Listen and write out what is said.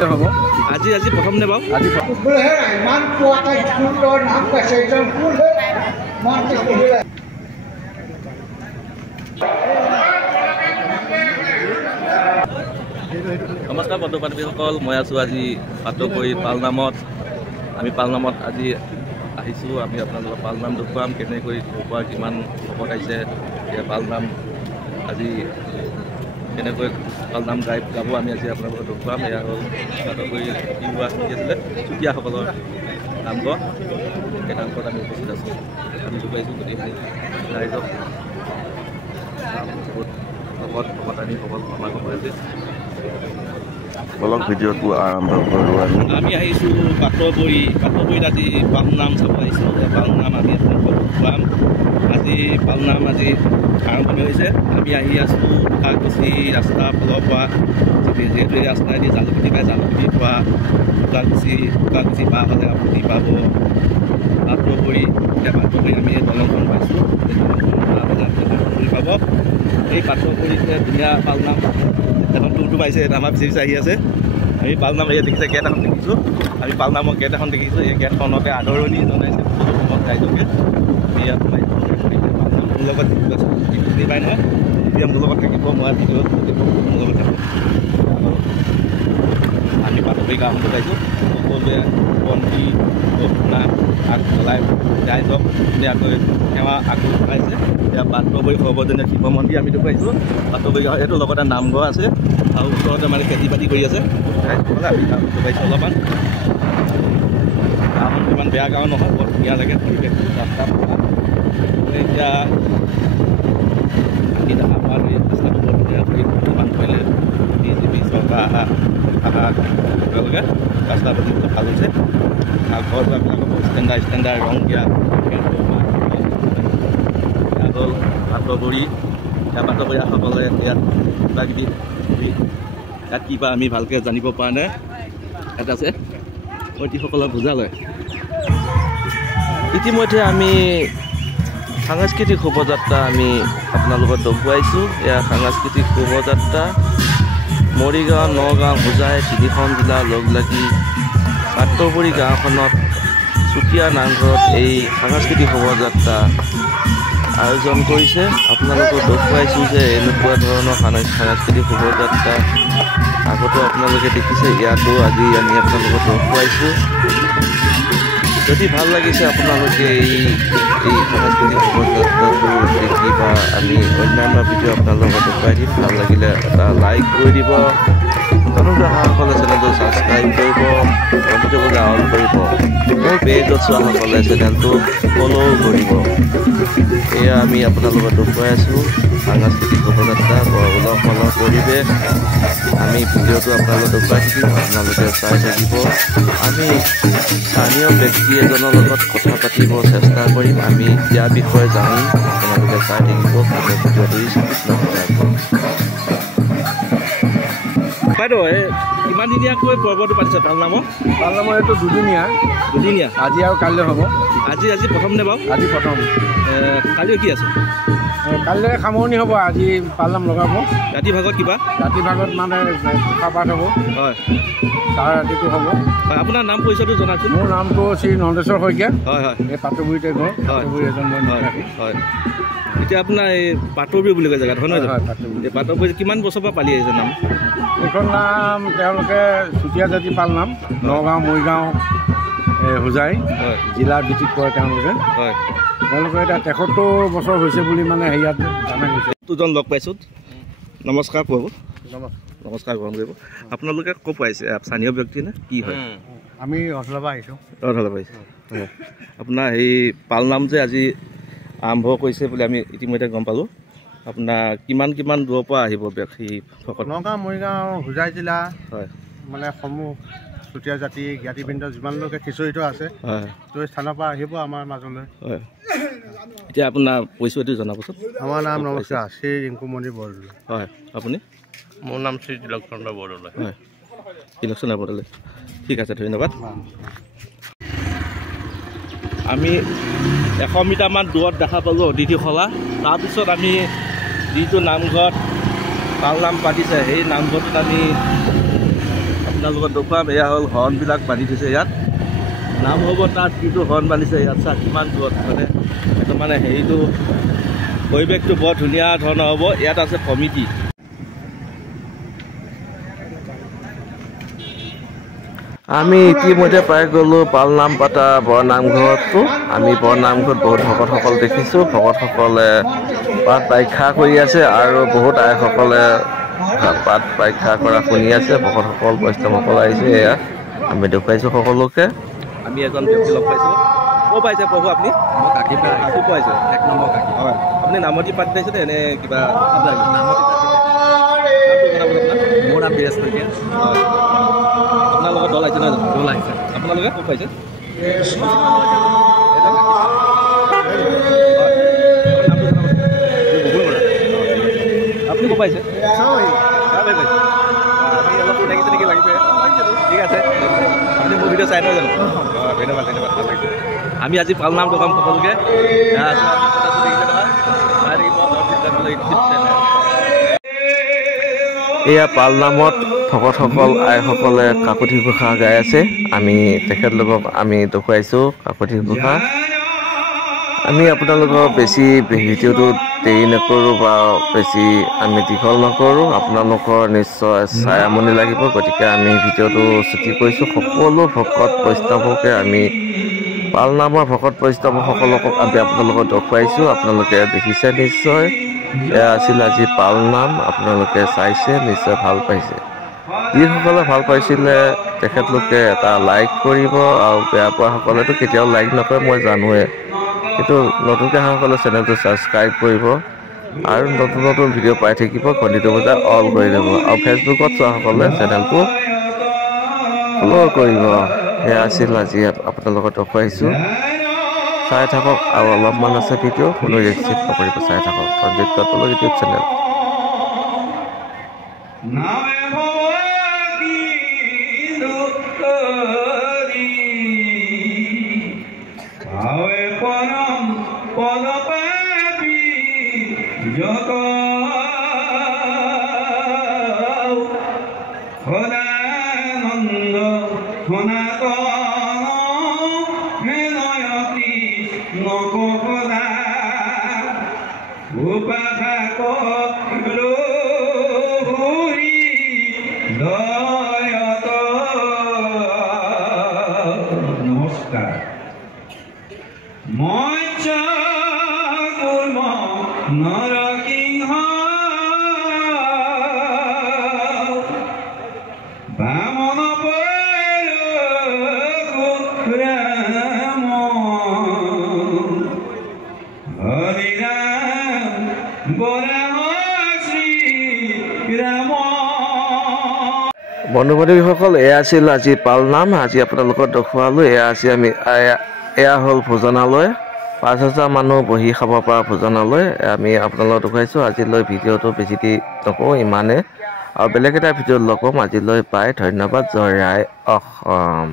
হ'ব আজি আজি প্ৰথম নে বাৰু আজি ইমান পোৱাটা স্কুলৰ নাম পাইছে একজন কোন মন পঢ়িলে নমস্কাৰ বন্ধু বান্ধৱীসকল মই আছোঁ আজি পাটকৈ পালনামত আমি পালনামত আজি আহিছোঁ আমি আপোনালোকক পালনাম দেখুৱাম কেনেকৈ ক'ৰপৰা কিমান ভকত আহিছে পালনাম আজি কেনেকৈ পালনাম গাব আমি আজি আপোনালোকক দেখুৱাম এয়া হ'ল পাটকৈ তিৱা কি আছিলে চুতীয়াসকলৰ নামঘৰ সেই নামঘৰত আমি উপস্থিত আছোঁ আমি দেখুৱাইছোঁ গোটেইখিনি ৰাইজক বহুত ভকত ভকতানী সকল সমাগম হৈছে ব্লগ ভিডিঅ'টো আৰম্ভ কৰোঁ আমি আহিছোঁ পাটবৈত আজি পালনাম চাব আহিছোঁ পালনাম আমি আপোনালোকক দেখুৱাম আজি পালনাম আজি আৰম্ভণি হৈছে আমি আহি আছোঁ কাকগুচি ৰাস্তাৰ ফালৰ পৰা যিহেতু এই ৰাস্তাইদি জালুকুটি পায় জালুকুটিৰ পৰা কাকগুচি পাৰ হ'লে আপুনি পাব পাটবৈ এতিয়া পাটবৈ আমি এই দলংখন পাইছোঁ এই দলংখন পাব এই পাটবৈতে ধুনীয়া পালনাম এখন টুমটো পাইছে আমাৰ পিছে আহি আছে আমি পালনাম ইয়াত দেখিছে গেট এখন দেখিছোঁ আমি পালনামৰ গেট এখন দেখিছোঁ এই গেটখনতে আদৰণি জনাইছে অসমত ৰাইজকে আমি ইয়াত মোৰ লগত চিনি পাই নহয় এতিয়া মোৰ লগত থাকিব মই ভিডিঅ'ত মোৰ লগত থাকিব আমি পাটবৈ গাঁৱত পাইছোঁ সকলোৱে বন্তি ধূনা আগ জ্বলাই ৰাইজক ধুনীয়াকৈ সেৱা আগবঢ়াইছে এতিয়া পাটবৈ সৰ্বজনীয় শিৱ মন্দিৰ আমি দেখুৱাইছোঁ পাটবৈ গাঁৱত এইটো লগতে নামঘৰ আছে আৰু ওচৰতে মানে খেতি বাতি কৰি আছে ৰাইজসকলে আমি গাঁও দেখুৱাইছোঁ অলপমান গাঁওখন ইমান বেয়া গাঁও নহয় বৰ ধুনীয়া লাগে পৰিৱেশটো ৰাস্তা এতিয়া আমি আমাৰ এই ৰাস্তাটো বৰ ধুনীয়া কৰি নিৰ্মাণ কৰিলে বিজেপি চৰকাৰ অহা তেওঁলোকে ৰাস্তা পাতি ভাল হৈছে আৰু ঘৰ দুৱাৰবিলাকক ষ্টেণ্ডাৰ্ড ৰং দিয়া ইয়াত হ'ল পাটবৈ পাটবৈয়াসকলে ইয়াত কিবা কিবি ইয়াত কিবা আমি ভালকৈ জানিব পৰা নাই ইয়াত আছে ঐতিহ্যসকলক বুজা লয় ইতিমধ্যে আমি সাংস্কৃতিক শোভাযাত্ৰা আমি আপোনালোকক দেখুৱাইছোঁ এয়া সাংস্কৃতিক শোভাযাত্ৰা মৰিগাঁও নগাঁও হোজাই তিনিখন জিলা লগ লাগি পাটবৈ গাঁওখনত চুতীয়া নামঘৰত এই সাংস্কৃতিক শোভাযাত্ৰা আয়োজন কৰিছে আপোনালোকক দেখুৱাইছোঁ যে এনেকুৱা ধৰণৰ সাংস্কৃতিক শোভাযাত্ৰা আগতো আপোনালোকে দেখিছে ইয়াতো আজি আমি আপোনালোকক দেখুৱাইছোঁ যদি ভাল লাগিছে আপোনালোকে এই সাংস্কৃতিক শোভাযাত্ৰাটো দেখি বা আমি অন্যান্য ভিডিঅ' আপোনালোকক দেখুৱাই দিম ভাল লাগিলে এটা লাইক কৰি দিব নতুনকৈ অহাসকলে চেনেলটো ছাবস্ক্ৰাইব কৰিব নতুনকৈ অন কৰিব মোৰ পেজত চোৱাসকলে চেনেলটো ফ'ল' কৰিব এয়া আমি আপোনালোকক দেখুৱাই আছোঁ সাংস্কৃতিক শোভাযাত্ৰা বৰ উলহ পৰিৱেশ আমি ভিডিঅ'টো আপোনালোকক দেখুৱাই থাকিম আপোনালোকে চাই থাকিব আমি স্থানীয় ব্যক্তি এজনৰ লগত কথা পাতিব চেষ্টা কৰিম আমি ইয়াৰ বিষয়ে জানিম আপোনালোকে চাই থাকিব ভিডিঅ'টো বাইদেউ কিমান দিনীয়াকৈ পৰ্বটো পাতিছে পালনামৰ এইটো দুদিনীয়া আজি আৰু কাইলৈ হ'ব আজি প্ৰথম নে বাৰু আজি প্ৰথম কালি কি আছে কাইলৈ সামৰণি হ'ব আজি পালনাম লগাব ৰাতি ভাগত কিবা ৰাতি ভাগত মানে পাঠ হ'ব হয় তাৰ ৰাতিটো হ'ব হয় আপোনাৰ নাম পৰিচয়টো জনাওকচোন মোৰ নামটো শ্ৰী নন্দেশ্বৰ শইকীয়া হয় হয় এই পাটবৈতে ঘৰ পাটবৈ এজন মই হয় এতিয়া আপোনাৰ এই পাটবৈ বুলি কয় জেগাত হয় নহয় এই পাটবৈ কিমান বছৰৰ পৰা পালি আহিছে নাম এইখন নাম তেওঁলোকে চুতীয়া জাতি পালনাম নগাঁও মৰিগাঁও হোজাই জিলাৰ ভিত্তিত কৰে তেওঁলোকে এতিয়া 73 বছৰ হৈছে বুলি মানে হেৰিয়াত জানা গৈছে দুজন লগ পাইছোঁ নমস্কাৰ প্ৰভু নমস্কাৰ গ্ৰহণ কৰিব আপোনালোকে ক'ৰ পৰা আহিছে স্থানীয় ব্যক্তি নে কি হয় আমি অথলাৰ পৰা আহিছোঁ হয় আপোনাৰ সেই পালনাম যে আজি আৰম্ভ কৰিছে বুলি আমি ইতিমধ্যে গম পালোঁ আপোনাৰ কিমান দূৰৰ পৰা আহিব ব্যক্তি নগাঁও মৰিগাঁও হোজাই জিলা হয় মানে সমূহ চুতীয়া জাতি জ্ঞাতিবৃন্দ যিমান লোকে খিচৰিটো আছে তো স্থানৰ পৰা আহিব আমাৰ মাজলৈ হয় এতিয়া আপোনাৰ পৰিচয়টো জনাবচোন আমাৰ নাম নমস্কাৰ শ্ৰী ৰিংকুমণি বৰদলৈ হয় আপুনি মোৰ নাম শ্ৰী তিলক চন্দ্ৰ বৰদলৈ হয় তিলক চন্দ্ৰ বৰদলৈ ঠিক আছে ধন্যবাদ আমি 100 মিটাৰমান দূৰত দেখা পালোঁ অতিথিশালা তাৰপিছত আমি যিটো নামঘৰত পালনাম পাতিছে সেই নামঘৰটোত আমি আপোনালোকক দেখুৱাম এয়া হ'ল হৰ্ণবিলাক বান্ধি থৈছে ইয়াত নাম হ'ব তাত কিটো হৰ্ণ বান্ধিছে ইয়াত চা কিমান দূৰত মানে এইটো মানে হেৰিটো পৰিৱেশটো বৰ ধুনীয়া ধৰণৰ হ'ব ইয়াত আছে কমিটি আমি ইতিমধ্যে পাই গ'লোঁ পালনাম পাতা বৰনামঘৰতো আমি বৰনামঘৰত বহুত ভকতসকল দেখিছোঁ ভকতসকলে পাঠ ব্যাখ্যা কৰি আছে আৰু বহুত আইসকলে পাঠ ব্যাখ্যা কৰা শুনি আছে ভকতসকল বৈষ্ণৱসকল আহিছে এয়া আমি দেখুৱাইছোঁ সকলোকে আমি এজন ব্যক্তি লগ পাইছোঁ ক'ৰ পাইছে প্ৰভু আপুনি মই কাকি পাইছোঁ 1 নম্বৰ কাকি হয় আপুনি নামতি পাতি দিছে নে কিবা মোৰ নাম বিৰাজ শইকীয়া আপোনাৰ লগত দল আহিছে নহয় দল আহিছে আপোনালোকে ক'ত পাইছে আপুনি ক'ত পাইছে অলপ লাগিছে নেকি লাগিছে ঠিক আছে আপুনি মোৰ ভিডিঅ' চাই নহয় জানো ধন্যবাদ ধন্যবাদ ভাল লাগিছে আমি আজি পালনাম দোকান সকলোকে এয়া পালনামত ভকতসকল আইসকলে কাকতি ঘোষা গাই আছে আমি তেখেতলোকক আমি দেখুৱাইছোঁ কাকতি ঘোষা আমি আপোনালোকক বেছি ভিডিঅ'টো দেৰি নকৰোঁ বা বেছি আমি দীঘল নকৰোঁ আপোনালোকৰ নিশ্চয় চাই আমনি লাগিব গতিকে আমি ভিডিঅ'টো ছুটি কৰিছোঁ সকলো ভকত বৈষ্ণৱকে আমি পালনামৰ ভকত বৈষ্ণৱসকলক আমি আপোনালোকক দেখুৱাইছোঁ আপোনালোকে দেখিছে নিশ্চয় এয়া আছিল আজি পালনাম আপোনালোকে চাইছে নিশ্চয় ভাল পাইছে যিসকলে ভাল পাইছিলে তেখেতলোকে এটা লাইক কৰিব আৰু বেয়া পোৱাসকলেতো কেতিয়াও লাইক নকৰে মই জানোৱে কিন্তু নতুনকৈ অহাসকলে চেনেলটো ছাবস্ক্ৰাইব কৰিব আৰু নতুন নতুন ভিডিঅ' পাই থাকিব ঘণ্টিটো বজাই অল কৰি দিব আৰু ফেচবুকত চোৱাসকলে চেনেলটো ফ'ল' কৰিব এয়া আছিল আজি আপোনালোকক দেখুৱাইছোঁ চাই থাকক আৰু অলপমান আছে ভিডিঅ' কোনো ৰেচিভ নকৰিব চাই থাকক ৰঞ্জিত কাটলৰ ইউটিউব চেনেল নমস্কাৰ মই নৰসিংহ বামন ৰাম হৰিৰাম বৰাম শ্ৰী ৰাম বন্ধু বান্ধৱীসকল এয়া আছিল আজি পালনাম আজি আপোনালোকক দেখুৱালোঁ এয়া আছিল আমি এয়া হ'ল ভোজনালয় 5,000 মানুহ বহি খাব পৰা ভোজনালয় আমি আপোনালোকক দেখুৱাইছোঁ আজিলৈ ভিডিঅ'টো বেছি দি নকওঁ ইমানে আৰু বেলেগ এটা ভিডিঅ'ত লগ পাম আজিলৈ পাই ধন্যবাদ জয় আই অসম।